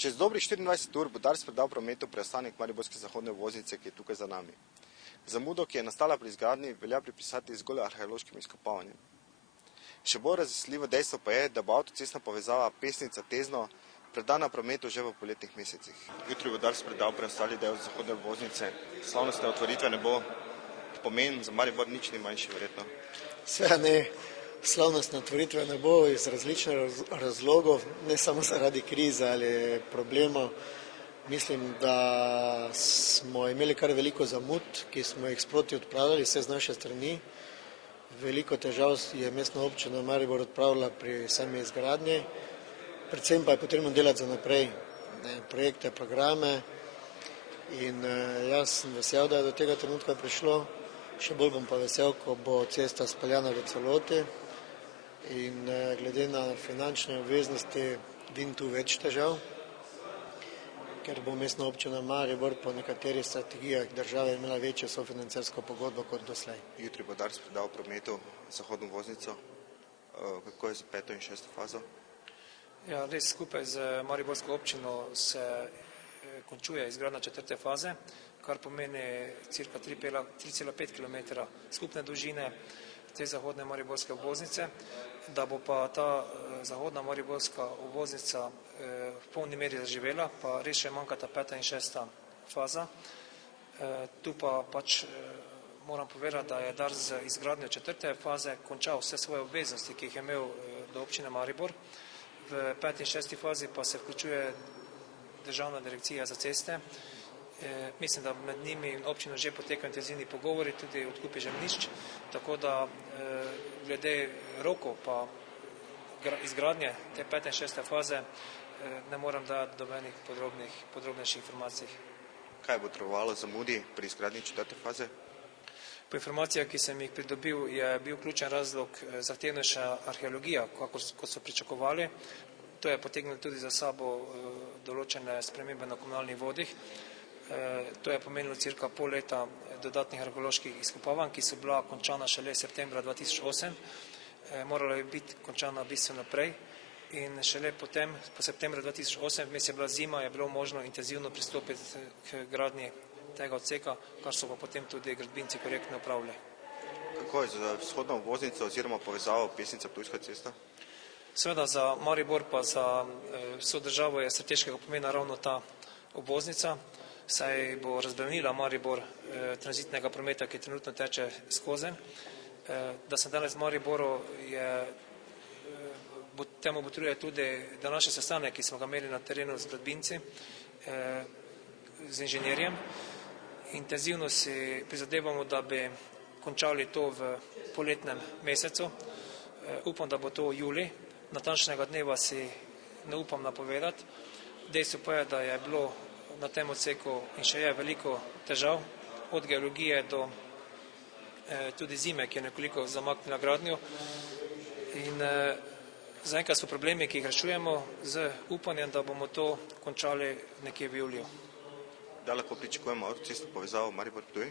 Čez dobrih 24 ur bo Dars predal prometu preostanek mariborske zahodne obvoznice, ki je tukaj za nami. Zamudo, ki je nastala pri izgradnji, velja pripisati zgolj arheološkim izkopavanjem. Še bolj razveseljivo dejstvo pa je, da bo avtocestna povezava Pesnica-Tezno predana prometu že v poletnih mesecih. Jutri bo Dars predal preostali del zahodne obvoznice. Slavnostne otvoritve ne bo, pomen za Maribor nič ni manjši verjetno. Seveda ne, slavnostne otvoritve ne bo iz različnih razlogov, ne samo zaradi krize ali problemov. Mislim, da smo imeli kar veliko zamud, ki smo jih sproti odpravljali, vse z naše strani. Veliko težav je mestna občina Maribor odpravila pri sami izgradnji. Predvsem pa je potrebno delati za naprej, projekte, programe. In jaz sem vesel, da je do tega trenutka prišlo. Še bolj bom pa vesel, ko bo cesta speljana v celoti. In glede na finančne obveznosti vidim tu več težav, ker bo mestna občina Maribor po nekaterih strategijah države imela večjo sofinancersko pogodbo kot doslej. Jutri bo Dars predal prometu zahodno obvoznico. Kako je z 5. in 6. fazo? Ja, res skupaj z mariborsko občino se končuje izgradnja 4. faze, kar pomeni cirka 3,5 km skupne dolžine te zahodne mariborske obvoznice. Da bo pa ta zahodna mariborska obvoznica v polni meri zaživela, pa res še manjkata 5. in 6. faza. Tu pa pač moram povedati, da je Dars z izgradnjo 4. faze končal vse svoje obveznosti, ki jih je imel do občine Maribor. V 5. in 6. fazi pa se vključuje Državna direkcija za ceste. Mislim, da med njimi in občino že potekajo intenzivni pogovori, tudi odkupi zemljišč, tako da glede rokov pa izgradnje te 5. in 6. faze ne moram dati dobenih podrobnejših informacij. Kaj bo trovalo zamudi pri izgradnji 4. faze? Po informacijah, ki sem jih pridobil, je bil ključen razlog zahtevnejša arheologija, kot so pričakovali. To je potegnilo tudi za sabo določene spremembe na komunalnih vodih. To je pomenilo cirka pol leta dodatnih arheoloških izkopavanj, ki so bila končana šele septembra 2008. Morala je biti končana bistveno prej in šele potem, po septembra 2008, vmes je bila zima, je bilo možno intenzivno pristopiti k gradnji tega odseka, kar so pa potem tudi gradbinci korektno opravili. Kako je z vzhodno obvoznico oziroma povezavo Pesnica-Ptujska cesta? Seveda za Maribor pa za vso državo je strateškega pomena ravno ta obvoznica, saj bo razbremenila Maribor tranzitnega prometa, ki trenutno teče skozi. Da sem danes v Mariboru, temu botruje tudi današnji sestanek, ki smo ga imeli na terenu z gradbinci, z inženirjem. Intenzivno si prizadevamo, da bi končali to v poletnem mesecu. Upam, da bo to julij. Natančnega dneva si ne upam napovedati. Dejstvo pa je, da je bilo na tem odseku in še je veliko težav, od geologije do tudi zime, ki je nekoliko zamaknila gradnjo. In zaenkrat so problemi, ki jih rešujemo, z upanjem, da bomo to končali nekje v juliju. Da lahko pričakujemo avtocestno povezavo Maribor-Ptuj?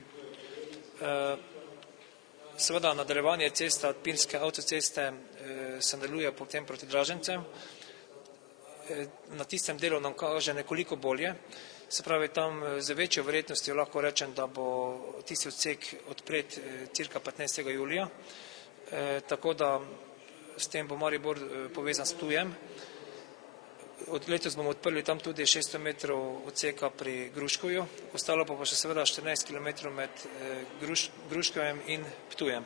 Seveda nadaljevanje ceste od Pirnske avtoceste se nadaljuje potem proti Dražencem. Na tistem delu nam kaže nekoliko bolje. Se pravi, tam z večjo verjetnostjo lahko rečem, da bo tisti odsek odpret cirka 15. julija. Tako da s tem bo Maribor povezan s Ptujem. Od letos bomo odprli tam tudi 600 metrov odseka pri Gruškovju, ostalo pa še seveda 14 km med Gruškovjem in Ptujem.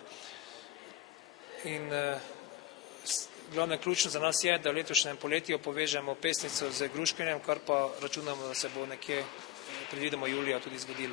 In glavno ključno za nas je, da v letošnjem poletju povežemo Pesnico z Gruškovjem, kar pa računamo, da se bo nekje predvidoma julija tudi zgodilo.